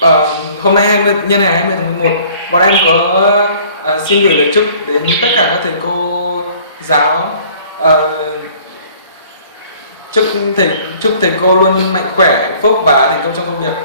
Hôm nay nhân ngày 20 tháng 11, bọn em có xin gửi lời chúc đến tất cả các thầy cô giáo. Ờ, chúc thầy cô luôn mạnh khỏe, hạnh phúc và thành công trong công việc.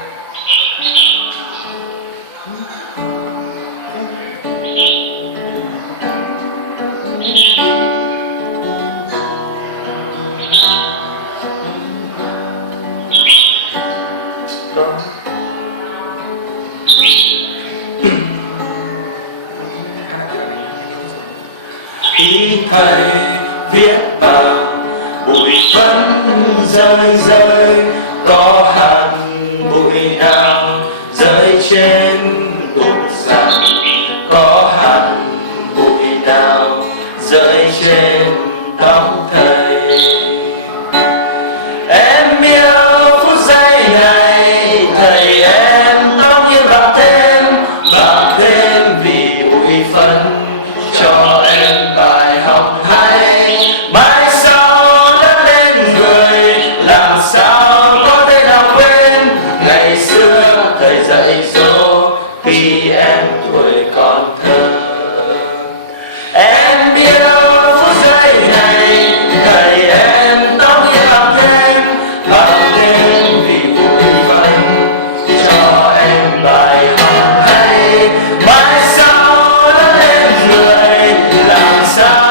Ý thầy viết bằng bụi phấn rơi rơi, có hạt bụi nào rơi trên bục giảng, có hạt bụi nào rơi trên tóc thầy. Em yêu phút giây này, thầy em tóc như bạc thêm vì bụi phấn cho em bài học hay. Mai sau đã lên người, làm sao có thể nào quên ngày xưa thầy dạy dỗ khi em tuổi còn thơ. Em yêu phút giây này, thầy em tóc như bạc thêm vì bụi phấn cho em bài học hay. Mai sau đã lên người, làm sao